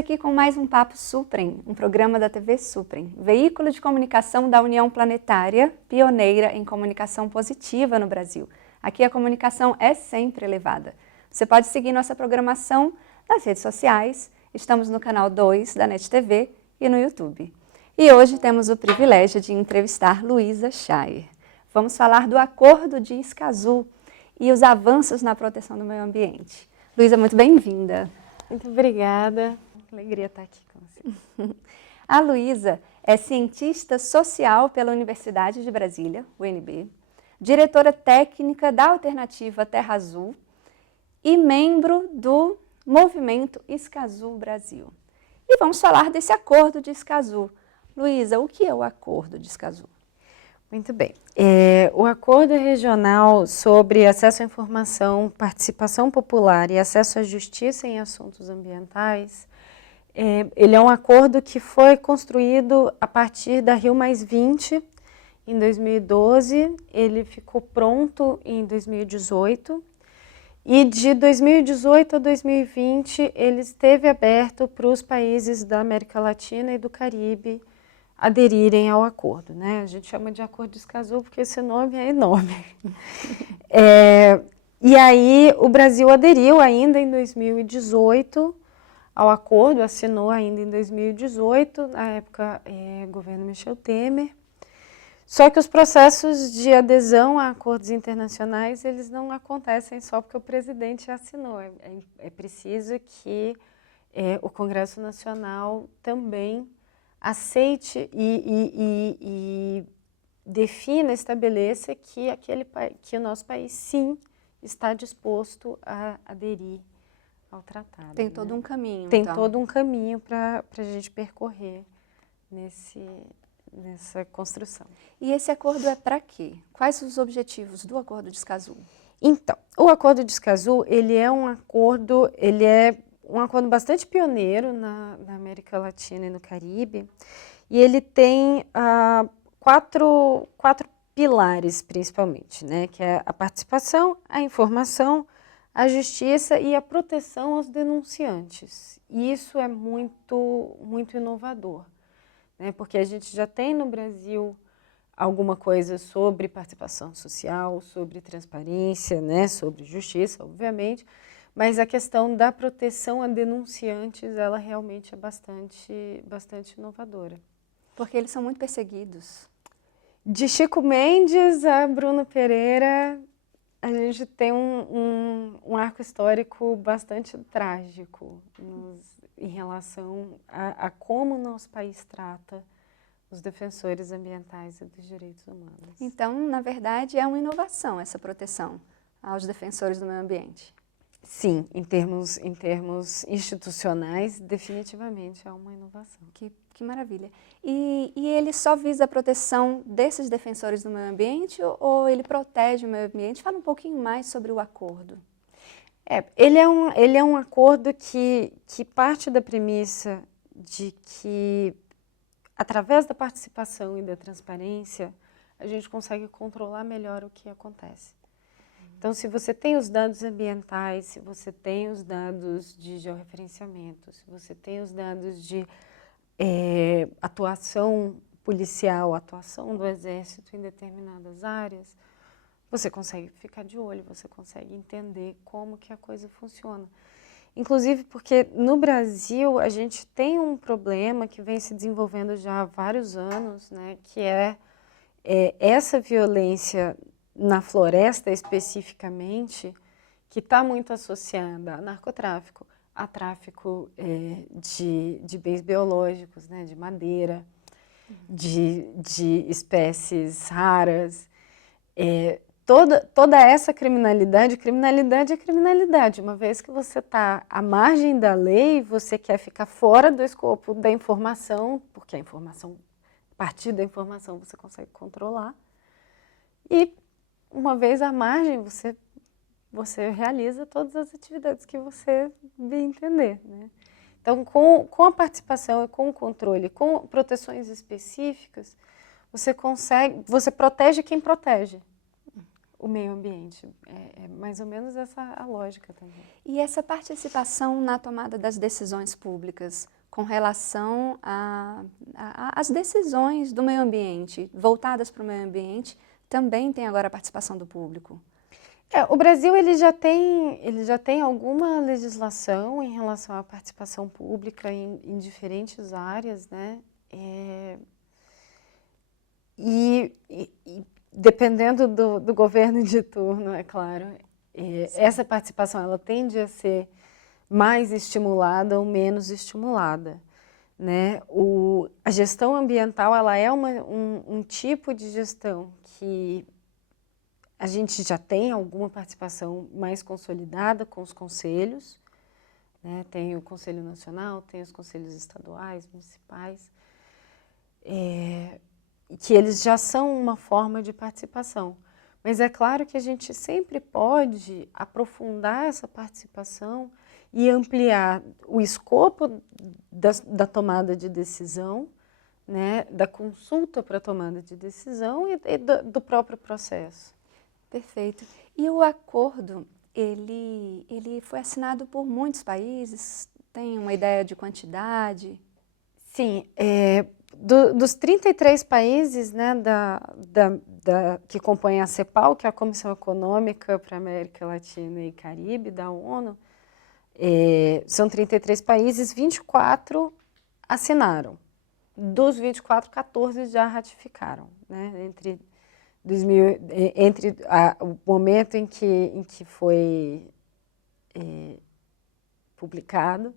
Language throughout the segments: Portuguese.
aqui com mais um Papo Suprem, um programa da TV Suprem, veículo de comunicação da União Planetária, pioneira em comunicação positiva no Brasil. Aqui a comunicação é sempre elevada. Você pode seguir nossa programação nas redes sociais, estamos no canal 2 da NET TV e no YouTube. E hoje temos o privilégio de entrevistar Luísa Schaer. Vamos falar do Acordo de Escazú e os avanços na proteção do meio ambiente. Luísa, muito bem-vinda. Muito obrigada. Alegria estar aqui com você. A Luísa é cientista social pela Universidade de Brasília, UNB, diretora técnica da Alternativa Terra Azul e membro do Movimento Escazú Brasil. E vamos falar desse Acordo de Escazú. Luísa, o que é o Acordo de Escazú? Muito bem. O Acordo Regional sobre Acesso à Informação, Participação Popular e Acesso à Justiça em Assuntos Ambientais, ele é um acordo que foi construído a partir da Rio+20, em 2012, ele ficou pronto em 2018, e de 2018 a 2020 ele esteve aberto para os países da América Latina e do Caribe aderirem ao acordo, né? A gente chama de Acordo de Escazú porque esse nome é enorme. E aí o Brasil aderiu ainda em 2018 ao acordo, assinou ainda em 2018, na época governo Michel Temer. Só que os processos de adesão a acordos internacionais, eles não acontecem só porque o presidente assinou. É preciso que o Congresso Nacional também aceite e defina, estabeleça que o nosso país, sim, está disposto a aderir ao tratado. Tem todo um caminho, Tem então. todo um caminho para a gente percorrer nessa construção. E esse acordo é para quê? Quais os objetivos do Acordo de Escazú? Então, o Acordo de Escazú, ele é um acordo bastante pioneiro na América Latina e no Caribe, e ele tem quatro pilares, principalmente, né? Que é a participação, a informação, a justiça e a proteção aos denunciantes. E isso é muito, muito inovador, né? Porque a gente já tem no Brasil alguma coisa sobre participação social, sobre transparência, né? Sobre justiça, obviamente, mas a questão da proteção a denunciantes, ela realmente é bastante inovadora. Porque eles são muito perseguidos. De Chico Mendes a Bruno Pereira, a gente tem um arco histórico bastante trágico em relação a como o nosso país trata os defensores ambientais e dos direitos humanos. Então, na verdade, é uma inovação essa proteção aos defensores do meio ambiente. Sim, em termos institucionais, definitivamente é uma inovação. Que maravilha. E ele só visa a proteção desses defensores do meio ambiente ou ele protege o meio ambiente? Fala um pouquinho mais sobre o acordo. Ele é um acordo que parte da premissa de que, através da participação e da transparência, a gente consegue controlar melhor o que acontece. Então, se você tem os dados ambientais, se você tem os dados de georreferenciamento, se você tem os dados de atuação policial, atuação do Exército em determinadas áreas, você consegue ficar de olho, você consegue entender como que a coisa funciona. Inclusive porque no Brasil a gente tem um problema que vem se desenvolvendo já há vários anos, né, que é essa violência na floresta especificamente, que está muito associada a narcotráfico, a tráfico de bens biológicos, né, de madeira, de espécies raras. Toda essa criminalidade é criminalidade. Uma vez que você está à margem da lei, você quer ficar fora do escopo da informação, porque a partir da informação você consegue controlar. E uma vez à margem, você realiza todas as atividades que você bem entender, né? Então, com a participação e com o controle, com proteções específicas, você protege quem protege. o meio ambiente. É mais ou menos essa a lógica também. E essa participação na tomada das decisões públicas com relação às decisões do meio ambiente, voltadas para o meio ambiente, também tem agora a participação do público? O Brasil ele já tem alguma legislação em relação à participação pública em diferentes áreas, né? E dependendo do governo de turno, é claro, essa participação ela tende a ser mais estimulada ou menos estimulada, né? A gestão ambiental ela é um tipo de gestão que a gente já tem alguma participação mais consolidada com os conselhos, né? Tem o Conselho Nacional, tem os conselhos estaduais, municipais, que eles já são uma forma de participação. Mas é claro que a gente sempre pode aprofundar essa participação e ampliar o escopo da tomada de decisão, né, da consulta para a tomada de decisão e do próprio processo. Perfeito. E o acordo, ele foi assinado por muitos países? Tem uma ideia de quantidade? Sim, dos 33 países, né, que compõem a CEPAL, que é a Comissão Econômica para a América Latina e Caribe, da ONU, são 33 países, 24 assinaram. Dos 24, 14 já ratificaram, né, entre o momento em que foi publicado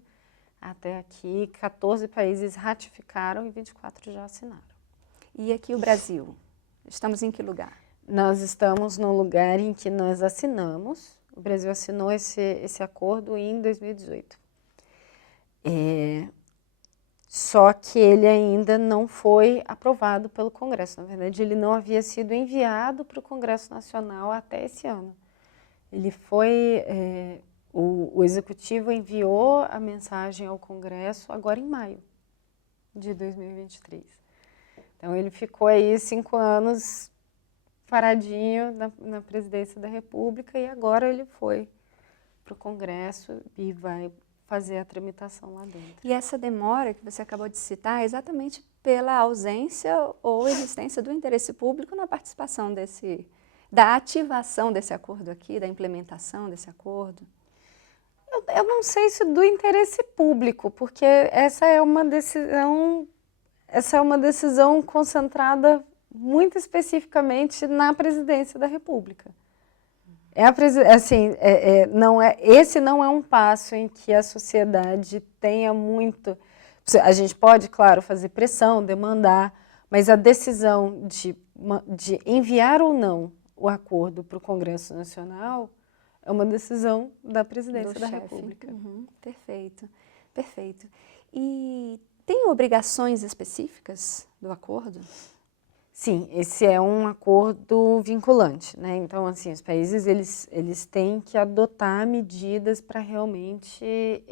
até aqui, 14 países ratificaram e 24 já assinaram. E aqui o Brasil? Estamos em que lugar? Nós estamos no lugar em que nós assinamos. O Brasil assinou esse acordo em 2018. Só que ele ainda não foi aprovado pelo Congresso. Na verdade, ele não havia sido enviado para o Congresso Nacional até esse ano. Ele foi... O Executivo enviou a mensagem ao Congresso agora em maio de 2023. Então, ele ficou aí 5 anos paradinho na presidência da República e agora ele foi para o Congresso e vai fazer a tramitação lá dentro. E essa demora que você acabou de citar é exatamente pela ausência ou existência do interesse público na participação da ativação desse acordo aqui, da implementação desse acordo? Eu não sei se do interesse público, porque essa é uma decisão concentrada muito especificamente na presidência da República. Esse não é um passo em que a sociedade tenha muito... A gente pode, claro, fazer pressão, demandar, mas a decisão de enviar ou não o acordo para o Congresso Nacional é uma decisão da presidência da República. Uhum, perfeito, perfeito. E tem obrigações específicas do acordo? Sim, esse é um acordo vinculante, né? Então, assim, os países eles têm que adotar medidas para realmente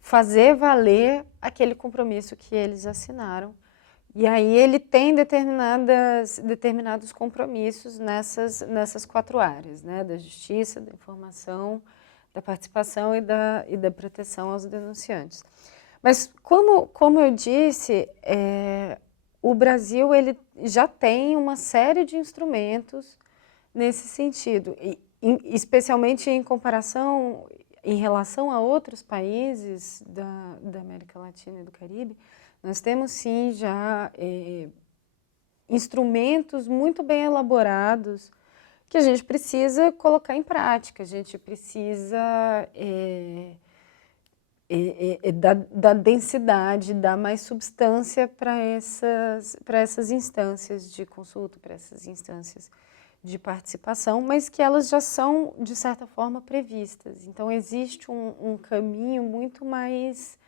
fazer valer aquele compromisso que eles assinaram. E aí ele tem determinados compromissos nessas 4 áreas, né? Da justiça, da informação, da participação e da proteção aos denunciantes. Mas, como eu disse, o Brasil ele já tem uma série de instrumentos nesse sentido, especialmente em relação a outros países da América Latina e do Caribe. Nós temos sim já instrumentos muito bem elaborados que a gente precisa colocar em prática, a gente precisa da densidade, dar mais substância para essas instâncias de consulta, para essas instâncias de participação, mas que elas já são, de certa forma, previstas. Então, existe um caminho muito mais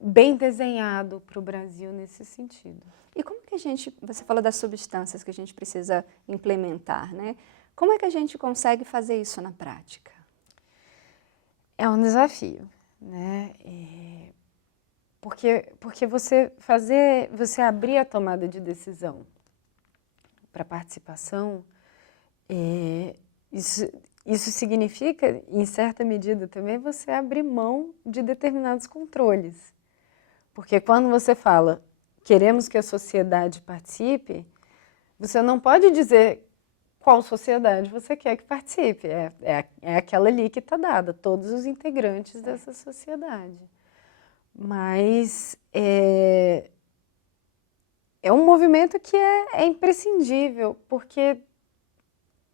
bem desenhado para o Brasil nesse sentido. E como que você falou das substâncias que a gente precisa implementar, né? Como é que a gente consegue fazer isso na prática? É um desafio, né? Porque você abrir a tomada de decisão para participação Isso significa, em certa medida também, você abrir mão de determinados controles. Porque quando você fala, queremos que a sociedade participe, você não pode dizer qual sociedade você quer que participe. É aquela ali que está dada, todos os integrantes dessa sociedade. Mas é um movimento que é imprescindível, porque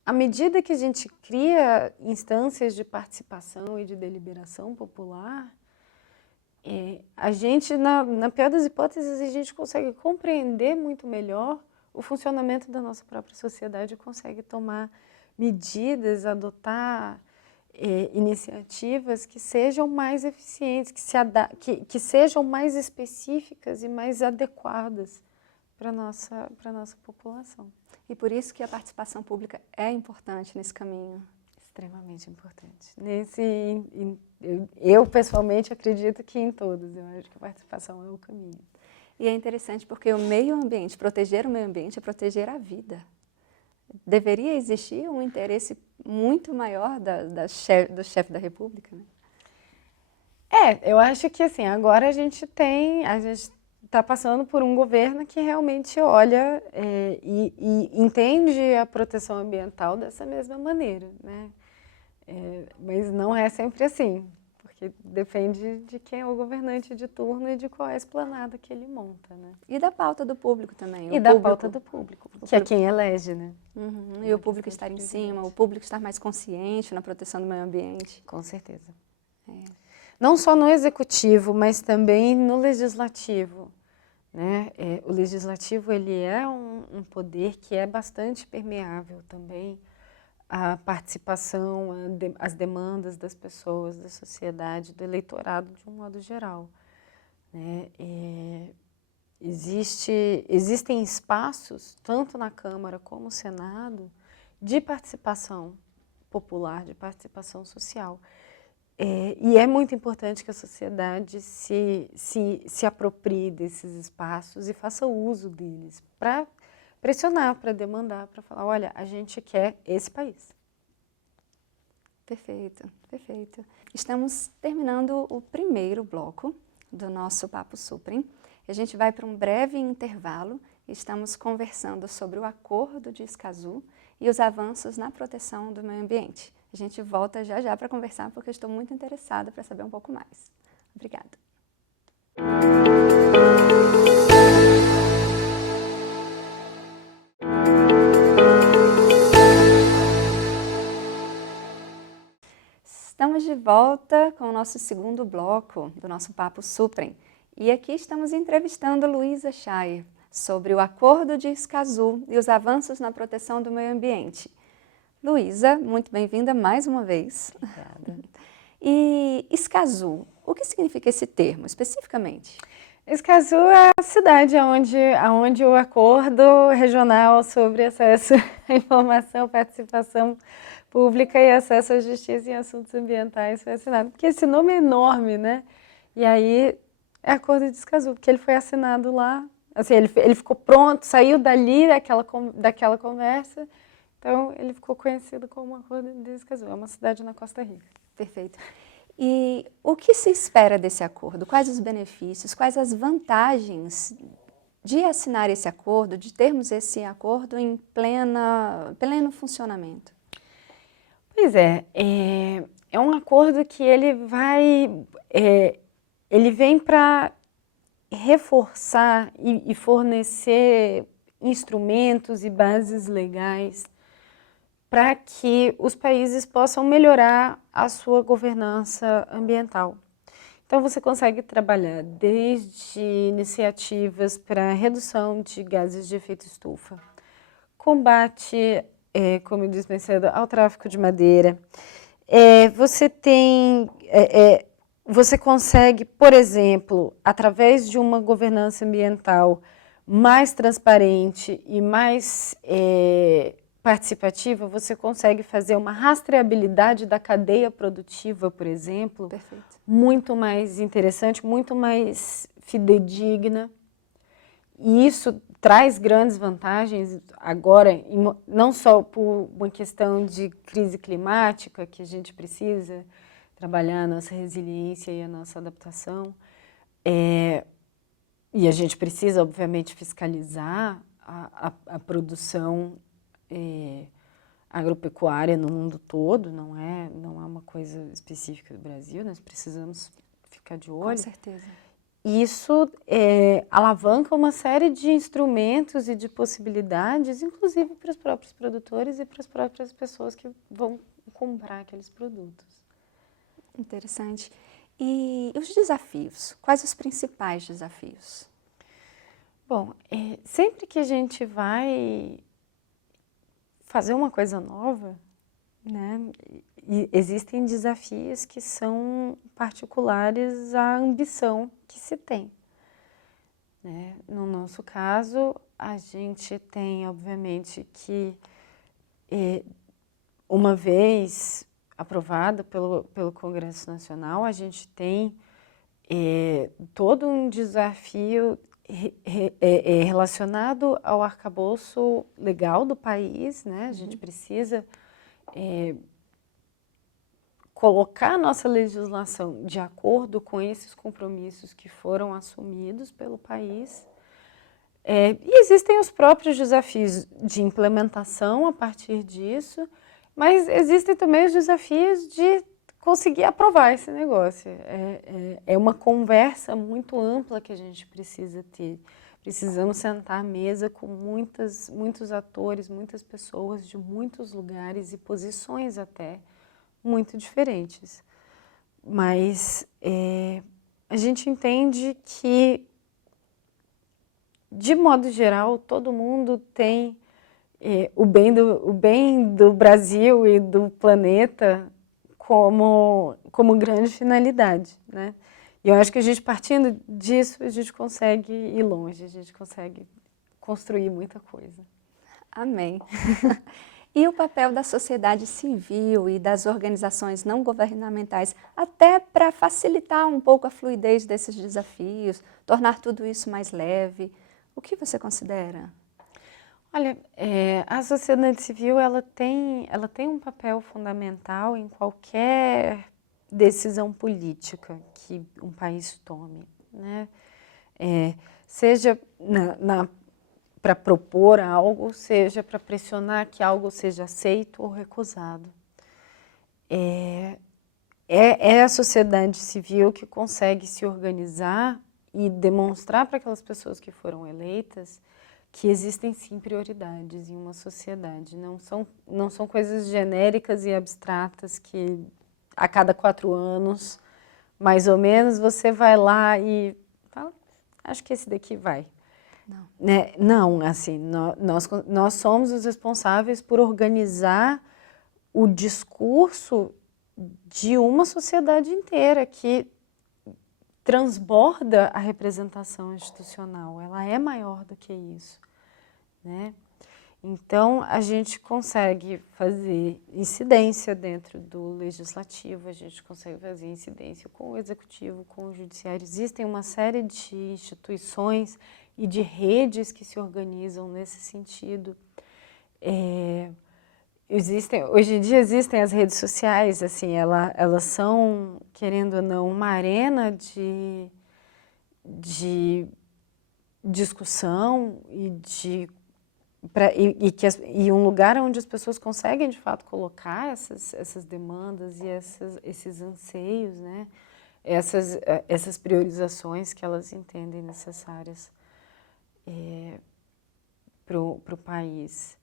à medida que a gente cria instâncias de participação e de deliberação popular, a gente, na pior das hipóteses, a gente consegue compreender muito melhor o funcionamento da nossa própria sociedade e consegue tomar medidas, adotar iniciativas que sejam mais eficientes, que sejam mais específicas e mais adequadas para a nossa população. E por isso que a participação pública é importante nesse caminho. Extremamente importante. Eu pessoalmente acredito que em todos, eu acho que a participação é o caminho. E é interessante porque o meio ambiente, proteger o meio ambiente é proteger a vida. Deveria existir um interesse muito maior do chefe da República, né? Eu acho que assim, agora a gente está passando por um governo que realmente olha e entende a proteção ambiental dessa mesma maneira, né? Mas não é sempre assim, porque depende de quem é o governante de turno e de qual é a esplanada que ele monta, né? E da pauta do público também. Pauta do público, que é quem elege, né? Uhum. E o público estar em cima, o público estar mais consciente na proteção do meio ambiente. Com certeza. Não só no executivo, mas também no legislativo, né? O legislativo ele é um poder que é bastante permeável também à participação, às demandas das pessoas, da sociedade, do eleitorado de um modo geral, né? Existem espaços, tanto na Câmara como no Senado, de participação popular, de participação social. E é muito importante que a sociedade se aproprie desses espaços e faça uso deles para pressionar, para demandar, para falar, olha, a gente quer esse país. Perfeito, perfeito. Estamos terminando o primeiro bloco do nosso Papo Suprem. A gente vai para um breve intervalo e estamos conversando sobre o Acordo de Escazú e os avanços na proteção do meio ambiente. A gente volta já já para conversar, porque eu estou muito interessada para saber um pouco mais. Obrigada. Estamos de volta com o nosso segundo bloco do nosso Papo Suprem. E aqui estamos entrevistando Luísa Schaer sobre o Acordo de Escazú e os avanços na proteção do meio ambiente. Luísa, muito bem-vinda mais uma vez. Obrigada. E Escazú, o que significa esse termo especificamente? Escazú é a cidade onde o acordo regional sobre acesso à informação, participação pública e acesso à justiça em assuntos ambientais foi assinado. Porque esse nome é enorme, né? E aí é Acordo de Escazú, porque ele foi assinado lá. Assim, ele ficou pronto, saiu dali daquela conversa. Então, ele ficou conhecido como Acordo de Escazú. É uma cidade na Costa Rica. Perfeito. E o que se espera desse acordo? Quais os benefícios, quais as vantagens de assinar esse acordo, de termos esse acordo em pleno funcionamento? Pois é um acordo que ele vem para reforçar e fornecer instrumentos e bases legais para que os países possam melhorar a sua governança ambiental. Então, você consegue trabalhar desde iniciativas para redução de gases de efeito estufa, combate, como eu disse mais cedo, ao tráfico de madeira. Você consegue, por exemplo, através de uma governança ambiental mais transparente e mais participativa, você consegue fazer uma rastreabilidade da cadeia produtiva, por exemplo, Perfeito. Muito mais interessante, muito mais fidedigna. E isso traz grandes vantagens agora, não só por uma questão de crise climática, que a gente precisa trabalhar a nossa resiliência e a nossa adaptação, e a gente precisa, obviamente, fiscalizar a produção agropecuária no mundo todo, não é uma coisa específica do Brasil, nós precisamos ficar de olho. Com certeza. Isso alavanca uma série de instrumentos e de possibilidades, inclusive para os próprios produtores e para as próprias pessoas que vão comprar aqueles produtos. Interessante. E os desafios? Quais os principais desafios? Bom, sempre que a gente vai fazer uma coisa nova, né, existem desafios que são particulares à ambição que se tem, né? No nosso caso, a gente tem, obviamente, que uma vez aprovado pelo Congresso Nacional, a gente tem todo um desafio relacionado ao arcabouço legal do país, né? A gente precisa colocar a nossa legislação de acordo com esses compromissos que foram assumidos pelo país. E existem os próprios desafios de implementação a partir disso, mas existem também os desafios de conseguir aprovar esse negócio. É uma conversa muito ampla que a gente precisa ter. Precisamos sentar à mesa com muitos atores, muitas pessoas de muitos lugares e posições até muito diferentes. Mas a gente entende que, de modo geral, todo mundo tem o bem do Brasil e do planeta como grande finalidade, né? E eu acho que a gente, partindo disso, a gente consegue ir longe, a gente consegue construir muita coisa. Amém. E o papel da sociedade civil e das organizações não governamentais, até para facilitar um pouco a fluidez desses desafios, tornar tudo isso mais leve, o que você considera? Olha, a sociedade civil ela tem um papel fundamental em qualquer decisão política que um país tome, né? Seja para propor algo, seja para pressionar que algo seja aceito ou recusado. É a sociedade civil que consegue se organizar e demonstrar para aquelas pessoas que foram eleitas que existem sim prioridades em uma sociedade. Não são coisas genéricas e abstratas que a cada 4 anos, mais ou menos, você vai lá e fala, acho que esse daqui vai. Não. Né? Não, assim, nós somos os responsáveis por organizar o discurso de uma sociedade inteira que transborda a representação institucional, ela é maior do que isso, né? Então, a gente consegue fazer incidência dentro do legislativo, a gente consegue fazer incidência com o executivo, com o judiciário. Existem uma série de instituições e de redes que se organizam nesse sentido. Hoje em dia existem as redes sociais, assim, elas são, querendo ou não, uma arena de discussão e um lugar onde as pessoas conseguem, de fato, colocar essas demandas e esses anseios, né? Essas priorizações que elas entendem necessárias para o país.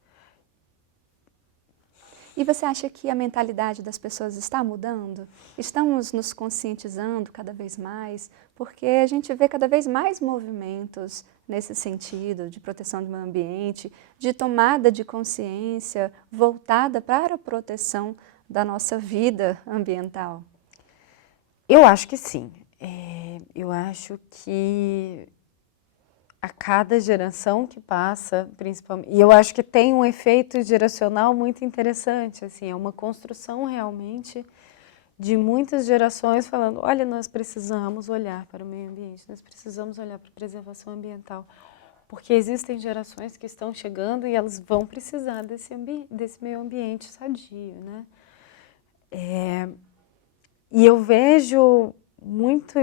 E você acha que a mentalidade das pessoas está mudando? Estamos nos conscientizando cada vez mais? Porque a gente vê cada vez mais movimentos nesse sentido de proteção do meio ambiente, de tomada de consciência voltada para a proteção da nossa vida ambiental. Eu acho que sim. Eu acho que a cada geração que passa, principalmente, e eu acho que tem um efeito geracional muito interessante, assim, é uma construção realmente de muitas gerações falando, olha, nós precisamos olhar para o meio ambiente, nós precisamos olhar para a preservação ambiental. porque existem gerações que estão chegando e elas vão precisar desse meio ambiente sadio, né? E eu vejo muito,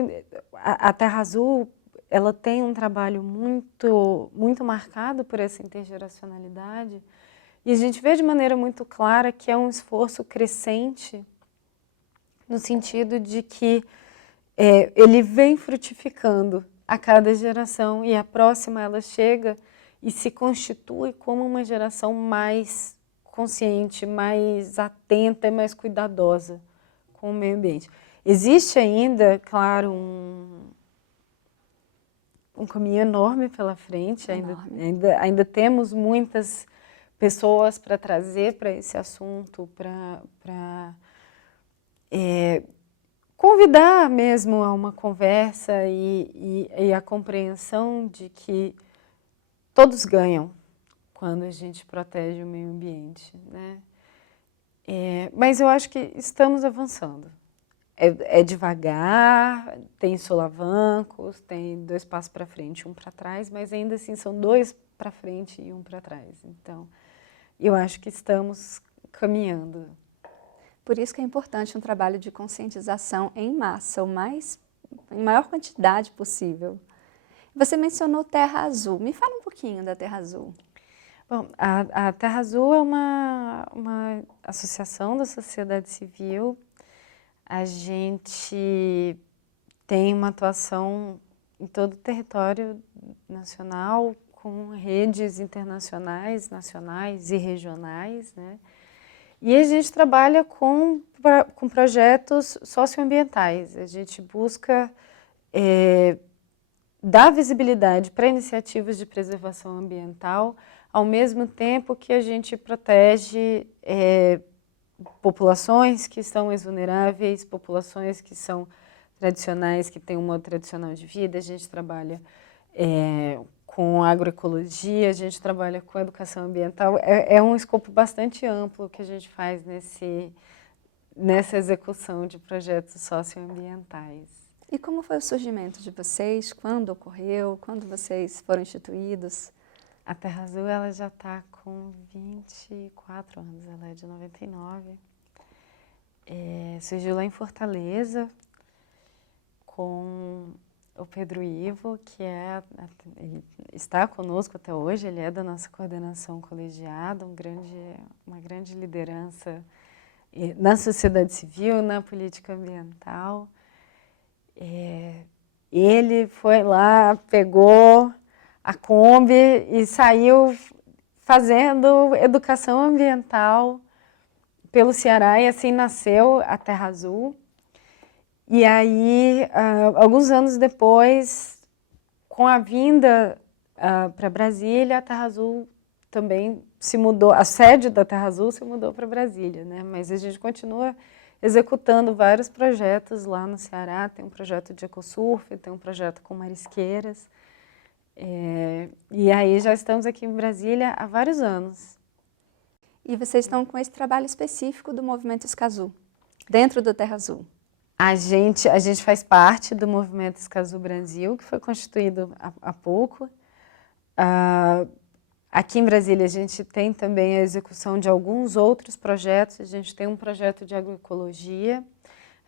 a Terra Azul, ela tem um trabalho muito marcado por essa intergeracionalidade, e a gente vê de maneira muito clara que é um esforço crescente, no sentido de que ele vem frutificando a cada geração, e a próxima ela chega e se constitui como uma geração mais consciente, mais atenta e mais cuidadosa com o meio ambiente. Existe ainda, claro, um caminho enorme pela frente, ainda temos muitas pessoas para trazer para esse assunto, para convidar mesmo a uma conversa e a compreensão de que todos ganham quando a gente protege o meio ambiente, né? Mas eu acho que estamos avançando. É devagar, tem solavancos, tem 2 passos para frente e 1 para trás, mas ainda assim são 2 para frente e 1 para trás. Então, eu acho que estamos caminhando. Por isso que é importante um trabalho de conscientização em massa, em maior quantidade possível. Você mencionou Terra Azul. Me fala um pouquinho da Terra Azul. Bom, a Terra Azul é uma associação da sociedade civil. A gente tem uma atuação em todo o território nacional, com redes internacionais, nacionais e regionais, né? E a gente trabalha com projetos socioambientais. A gente busca dar visibilidade para iniciativas de preservação ambiental, ao mesmo tempo que a gente protege populações que são mais vulneráveis, populações que são tradicionais, que têm um modo tradicional de vida. A gente trabalha com agroecologia, a gente trabalha com educação ambiental. É um escopo bastante amplo que a gente faz nessa execução de projetos socioambientais. E como foi o surgimento de vocês? Quando ocorreu? Quando vocês foram instituídos? A Terra Azul ela já está com 24 anos, ela é de 99. Surgiu lá em Fortaleza com o Pedro Ivo, que ele está conosco até hoje, ele é da nossa coordenação colegiada, uma grande liderança na sociedade civil, na política ambiental. Ele foi lá, pegou a Kombi e saiu fazendo educação ambiental pelo Ceará, e assim nasceu a Terra Azul. E aí, alguns anos depois, com a vinda para Brasília, a Terra Azul também se mudou, a sede da Terra Azul se mudou para Brasília, né? Mas a gente continua executando vários projetos lá no Ceará. Tem um projeto de ecosurf, tem um projeto com marisqueiras. E aí já estamos aqui em Brasília há vários anos. E vocês estão com esse trabalho específico do Movimento Escazú, dentro do Terra Azul? A gente faz parte do Movimento Escazú Brasil, que foi constituído há pouco. Aqui em Brasília a gente tem também a execução de alguns outros projetos. A gente tem um projeto de agroecologia,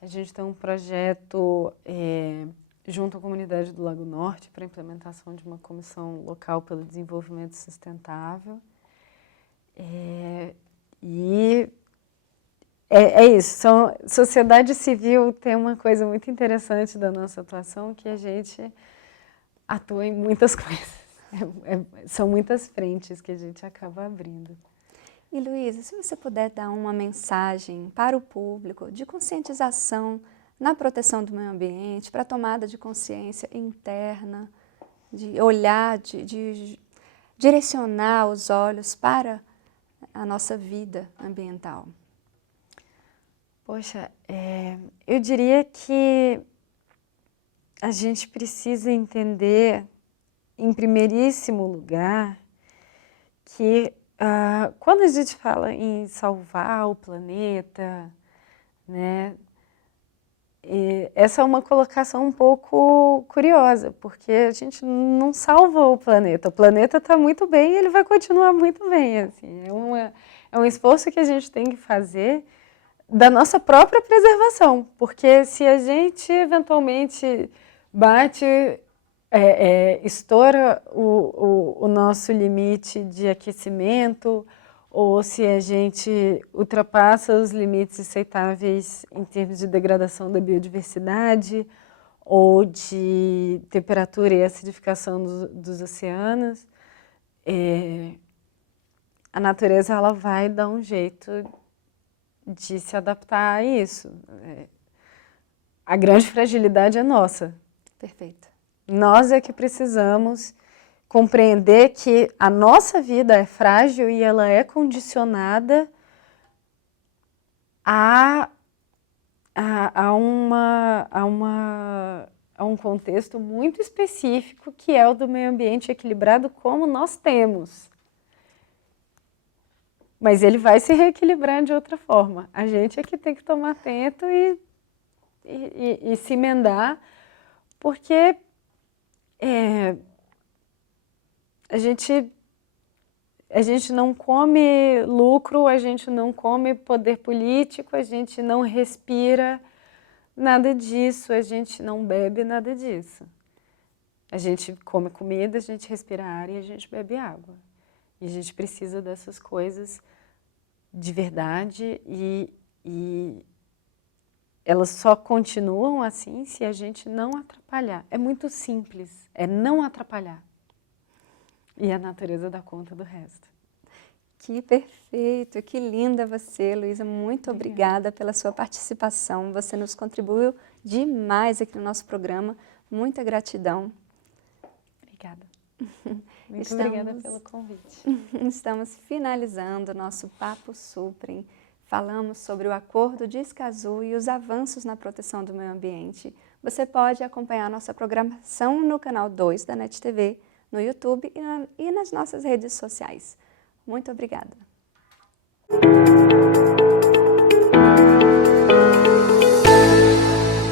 a gente tem um projeto junto à comunidade do Lago Norte para a implementação de uma comissão local pelo desenvolvimento sustentável. E é isso, sociedade civil tem uma coisa muito interessante da nossa atuação, que a gente atua em muitas coisas. São muitas frentes que a gente acaba abrindo. E Luísa, se você puder dar uma mensagem para o público de conscientização na proteção do meio ambiente, para a tomada de consciência interna, de olhar, de direcionar os olhos para a nossa vida ambiental. Poxa, eu diria que a gente precisa entender, em primeiríssimo lugar, que quando a gente fala em salvar o planeta, né, E essa é uma colocação um pouco curiosa, porque a gente não salva o planeta está muito bem e ele vai continuar muito bem. Assim. É um esforço que a gente tem que fazer da nossa própria preservação, porque se a gente eventualmente estoura o nosso limite de aquecimento, ou se a gente ultrapassa os limites aceitáveis em termos de degradação da biodiversidade, ou de temperatura e acidificação dos oceanos, a natureza ela vai dar um jeito de se adaptar a isso. A grande fragilidade é nossa. Perfeito. Nós é que precisamos compreender que a nossa vida é frágil e ela é condicionada a um contexto muito específico, que é o do meio ambiente equilibrado como nós temos. Mas ele vai se reequilibrar de outra forma. A gente é que tem que tomar atento e se emendar, porque a gente não come lucro, a gente não come poder político, a gente não respira nada disso, a gente não bebe nada disso. A gente come comida, a gente respira ar e a gente bebe água. E a gente precisa dessas coisas de verdade e elas só continuam assim se a gente não atrapalhar. É muito simples, é não atrapalhar. E a natureza dá conta do resto. Que perfeito, que linda você, Luísa. Muito obrigada pela sua participação. Você nos contribuiu demais aqui no nosso programa. Muita gratidão. Obrigada. Muito obrigada pelo convite. Estamos finalizando o nosso Papo Suprem. Falamos sobre o Acordo de Escazú e os avanços na proteção do meio ambiente. Você pode acompanhar nossa programação no canal 2 da NET TV, no YouTube e nas nossas redes sociais. Muito obrigada.